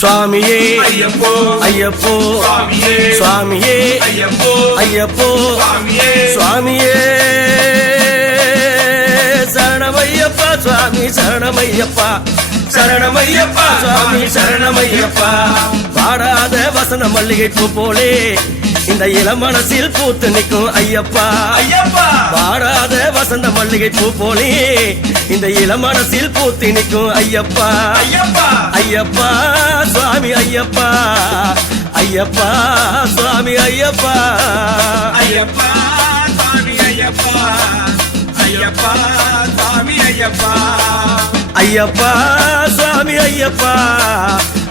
சுவாமியே ஐயப்போ ஐயப்போ சுவாமியே ஐயப்போ ஐயப்போ சுவாமியே. சுவாமியே. சரணமையப்பா சுவாமி சரணமையப்பா. சரணமையப்பா சுவாமி சரணமையப்பா. பாடாத வசன மல்லிகை பூ போலே. இந்த இளமனசில் பூத்து நிற்கும் ஐயப்பா. ஐயப்பா! பாடாத வசந்த மல்லிகை பூ போலே இந்த இளமனசில் பூத்து நிற்கும் ஐயப்பா. ஐயப்பா! ஐயப்பா சுவாமி ஐயப்பா. ஐயப்பா சுவாமி ஐயப்பா. ஐயப்பா சுவாமி ஐயப்பா. ஐயப்பா சுவாமி ஐயப்பா. ஐயப்பா சுவாமி ஐயப்பா.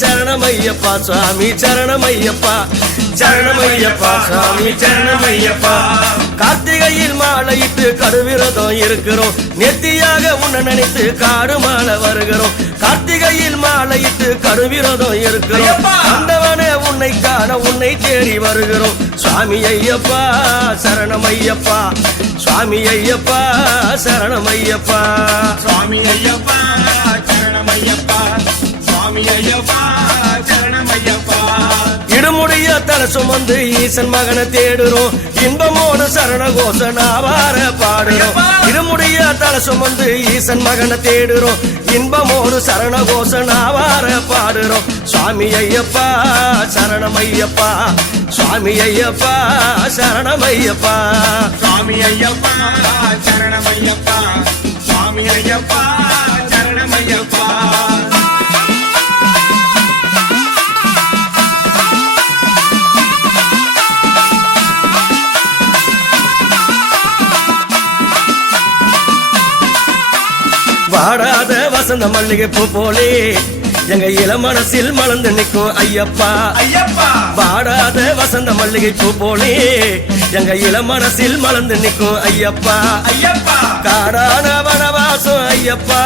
சரணமையப்பா சுவாமி சரணமையப்பா. சரணமையப்பா சுவாமி சரணமையப்பா. கார்த்திகையில் மாலையிட்டு கடுவிரதம் இருக்கிறோம். நெத்தியாக உன்னை நினைத்து காடு மாலை வருகிறோம். கார்த்திகையில் மாலையிட்டு கடுவிரதம் இருக்கிறோம்! ஆண்டவனே உன்னை காண உன்னை தேடி வருகிறோம். சுவாமி ஐயப்பா சரணமையப்பா. சுவாமி ஐயப்பா சரணமையப்பா. சுவாமி ஐயப்பா சரணம் ஐயப்பா சுவாமி ஐயப்பா சரணம் ஐயப்பா இடுமுடிய தலை சுமந்து ஈசன் மகனை தேடுறோம். இன்பமோடு சரண கோஷனாவார பாடுறோம். ஐயப்பா! இடுமுடிய தலை சுமந்து ஈசன் மகனை தேடுறோம். இன்பமோடு சரண கோஷனாவார பாடுறோம். சுவாமி ஐயப்பா சரணம் ஐயப்பா சுவாமி ஐயப்பா சரணம் ஐயப்பா சுவாமி ஐயப்பா சரணம் ஐயப்பா சுவாமி ஐயப்பா சரணம் வாடாத வசந்த மல்லிகை பூ போலே எங்க இளமனசில் மலர்ந்து நிற்கும் ஐயப்பா. ஐயப்பா. வாடாத வசந்த மல்லிகை பூ போலே எங்க இளமனசில் மலர்ந்து நிற்கும் ஐயப்பா. ஐயப்பா. காடான வனவாசம் ஐயப்பா.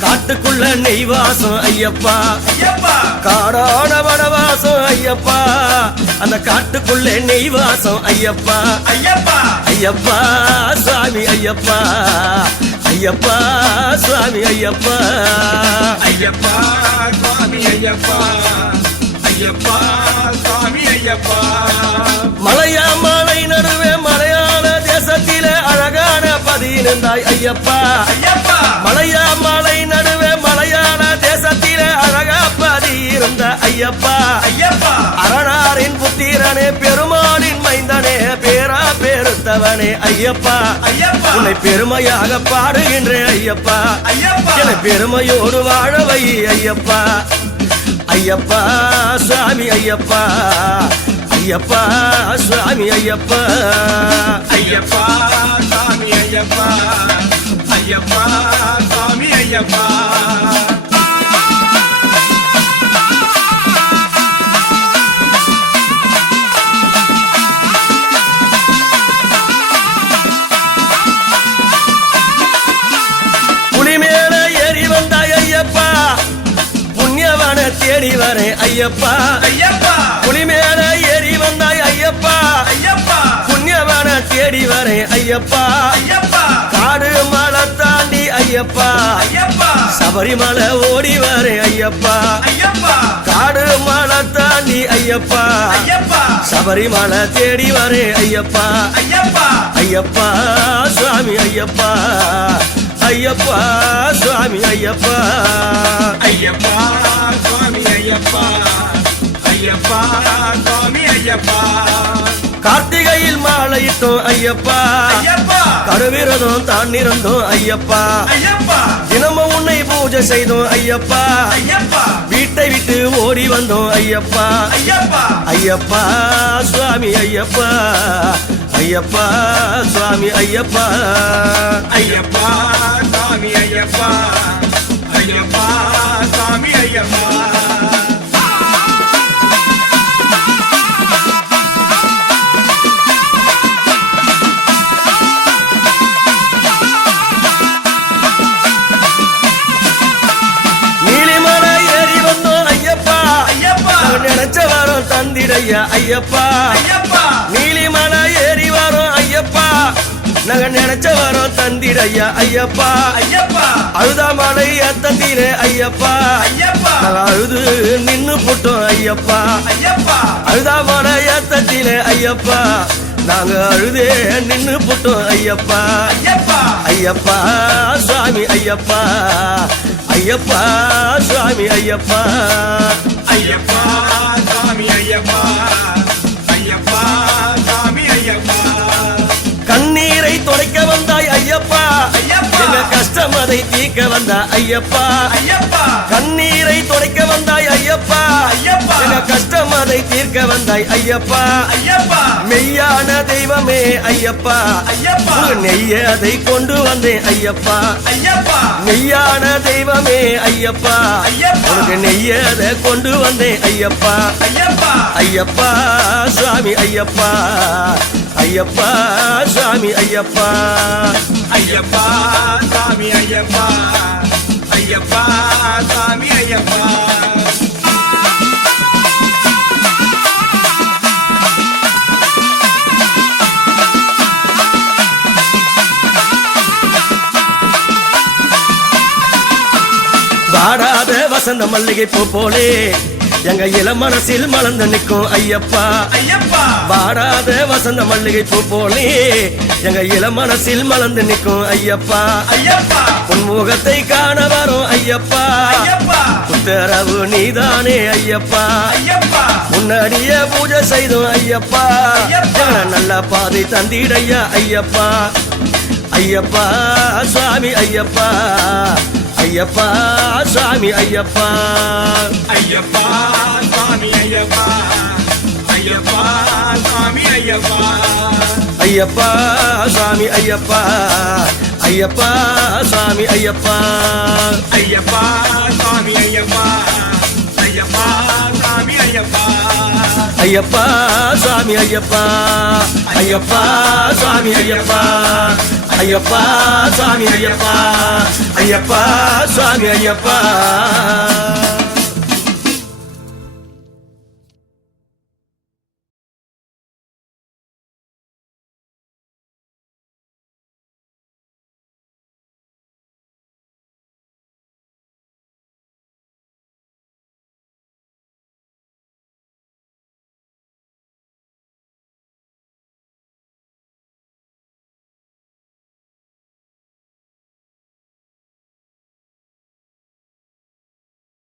காட்டுக்குள்ள நெய்வாசம் ஐயப்பா. ஐயப்பா. காடான வனவாசம் ஐயப்பா. அந்த காட்டுக்குள்ள நெய்வாசம் ஐயப்பா. ஐயப்பா. ஐயப்பா சுவாமி ஐயப்பா. ஐயப்பா சுவாமி ஐயப்பா. ஐயப்பா சுவாமி ஐயப்பா. ஐயப்பா சுவாமி ஐயப்பா. மலையா மலை நடுவே மலையாள தேசத்திலே அழகான பதியிருந்தாய் ஐயப்பா. ஐயப்பா. மலையா மலை பெருத்தவனே ஐயப்பா. உன்னை பெருமையாக பாடுகின்றேன் ஐயப்பா. என்னை பெருமையோடு வாழ வை ஐயப்பா. ஐயப்பா சுவாமி ஐயப்பா. ஐயப்பா சுவாமி ஐயப்பா. ஐயப்பா சுவாமி ஐயப்பா. ஐயப்பா சுவாமி ஐயப்பா. ஐயப்பா. ஐயப்பா. புலி மேல ஏறி வந்தாய் ஐயப்பா. ஐயப்பா. புண்ணியவன தேடி வரேன் ஐயப்பா. ஐயப்பா. காடு மலை தாண்டி ஐயப்பா. ஐயப்பா. சபரிமலை ஓடி வரேன் ஐயப்பா. ஐயப்பா. காடு மலை தாண்டி ஐயப்பா. ஐயப்பா. சபரிமலை தேடி வரேன் ஐயப்பா. ஐயப்பா. ஐயப்பா சுவாமி ஐயப்பா. ஐயப்பா சுவாமி ஐயப்பா. ஐயப்பா. சுவாமி ஐயப்பா ஐயப்பா சுவாமி ஐயப்பா. கார்த்திகையில் மாலையிட்டோம் ஐயப்பா. கருவிரதம் தான் இருந்தோம் ஐயப்பா. தினமும் உன்னை பூஜை செய்தோம் ஐயப்பா. ஐயப்பா. வீட்டை விட்டு ஓடி வந்தோம் ஐயப்பா. ஐயப்பா. ஐயப்பா சுவாமி ஐயப்பா. ஐயப்பா சுவாமி ஐயப்பா. ஐயப்பா சுவாமி ஐயப்பா. ஐயப்பா சாமி ஐயப்பா. நாங்க நினைச்ச வரம் தந்திடையா ஐயப்பா. ஐயப்பா. அழுதாமலை ஏத்தந்தீரே ஐயப்பா. ஐயப்பா. நாங்க அழுது நின்னு போட்டோம் ஐயப்பா. ஐயப்பா. அழுதாமலை ஏத்தத்திலே ஐயப்பா. நாங்க அழுதே நின்னு போட்டோம் ஐயப்பா. ஐயப்பா. ஐயப்பா சுவாமி ஐயப்பா. ஐயப்பா சுவாமி ஐயப்பா. ஐயப்பா சாமி ஐயப்பா. ஐயப்பா சாமி ஐயப்பா. வந்தாய் ஐயப்பா. எங்க கஷ்டம் அதை தீர்க்க வந்த ஐயப்பா. கண்ணீரை துடைக்க வந்தாய் ஐயப்பா. எங்க கஷ்டம் அதை தீர்க்க வந்தாய் ஐயப்பா. மெய்யான தெய்வமே ஐயப்பா. நெய்ய அதை கொண்டு வந்தேன் ஐயப்பா. ஐயப்பா. மெய்யான தெய்வமே ஐயப்பா. உனக்கு நெய்ய அதை கொண்டு வந்தேன் ஐயப்பா. ஐயப்பா. ஐயப்பா சுவாமி ஐயப்பா. ஐயப்பா சாமி ஐயப்பா. ஐயப்பா சாமி ஐயப்பா. ஐயப்பா சாமி ஐயப்பா. வாடாத வசந்த மல்லிகை பூ போலே எங்க இளமனசில் மலர்ந்து நிற்கும் ஐயப்பா. ஐயப்பா. வாடாத வசந்த மல்லிகை பூ போலே எங்க இளமனசில் மலர்ந்து நிற்கும் ஐயப்பா. ஐயப்பா. உன் முகத்தை காண வரும் ஐயப்பா. ஐயப்பா. உத்தரவு நீதானே ஐயப்பா. ஐயப்பா. முன்னாடியே பூஜை செய்தோம் ஐயப்பா. நல்ல பாதை தந்திடையா ஐயப்பா. ஐயப்பா சுவாமி ஐயப்பா. ஐயப்பா சுவாமி ஐயப்பா. ஐயப்பா சாமி ஐயப்பா. ஐயப்பா சாமி ஐயப்பா. ஐயப்பா சுவாமி ஐயப்பா. ஐயப்பா ஐயப்பா ஐயப்பா. ஐயப்பா சாமி ஐயப்பா. ஐயப்பா சாமி ஐயப்பா. ஐயப்பா சாமி ஐயப்பா. ஐயப்பா சுவாமி ஐயப்பா.